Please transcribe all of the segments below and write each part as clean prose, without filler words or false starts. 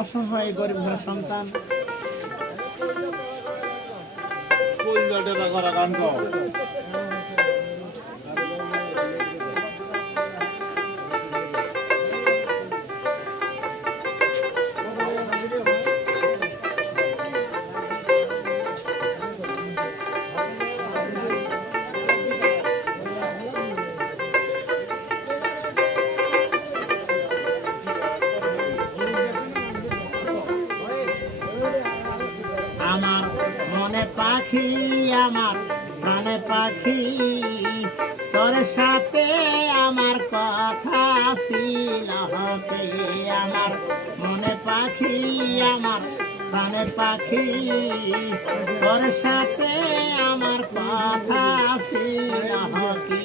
অসহায় গরিব ঘরের সন্তান। আমার মনে পাখি, আমার প্রাণে পাখি, তোর সাথে আমার কথা ছিল হতে। আমার মনে পাখি, আমার প্রাণে পাখি, তোর সাথে আমার কথা ছিল হতে।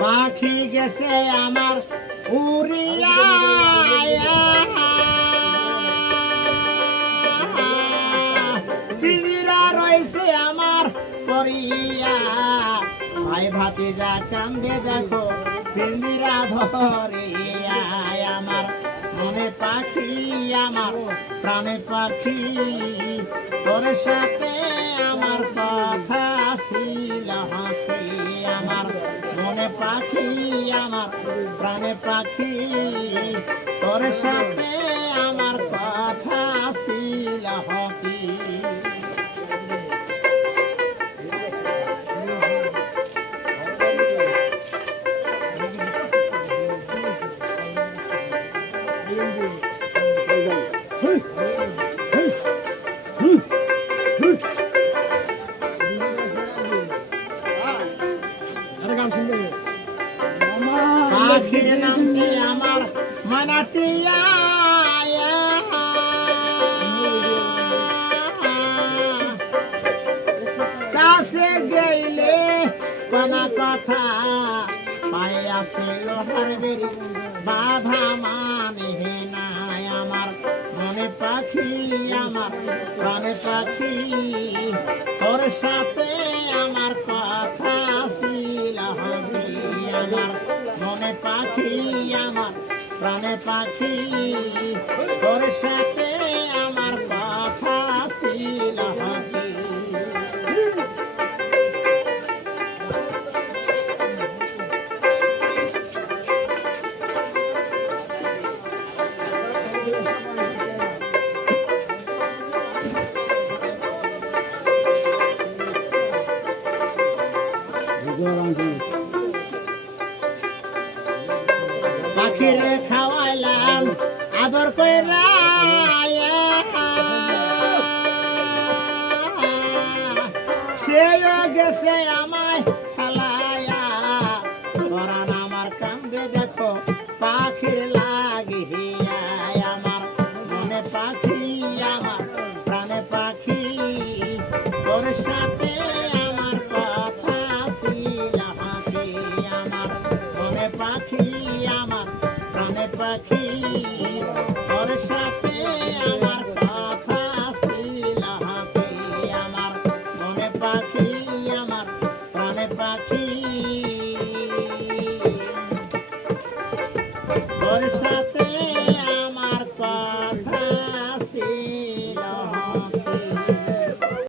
পাখি গেছে আমার উড়িয়া, পিঞ্জিরা রয়েছে আমার পরিয়া। ভাই ভাতিজা কান্দে দেখো পিঞ্জিরা ধরিয়া। আমার মনে পাখি, আমার প্রাণে পাখি, তোর সাথে আমার কথা ছিল হাসি। আমার মনে পাখি, আমার প্রাণে পাখি, তোর সাথে আমার কথা ছিল হকি। পাখির নামটি আমার মানাটিয়া, কাছে গেলে কোনা কথা পাইয়াছে লোহার বেরি বাধা মানে নাই। আমার মনে পাখি, আমার প্রাণে পাখি, তোর সাথে আমার কথা ছিল হবে। আমার মনে পাখি, আমার প্রাণে পাখি, তোর সাথে আমার কথা ছিল হবে। পাখিরে খাওয়াইলাম আদর কইরা, সেও গেছে আমায় খালায়া। পরাণ আমার কান্দে দেখো পাখির লাগিয়া। আমার মনে পাখি, আমার প্রাণে পাখি, তোর সাথে আমার কথা ছিল হাসি। আমার মনে পাখি, আমার প্রাণে পাখি, তোর সাথে আমার কথা ছিল হাসি। আমার মনে পাখি, আমার প্রাণে পাখি, তোর সাথে আমার কথা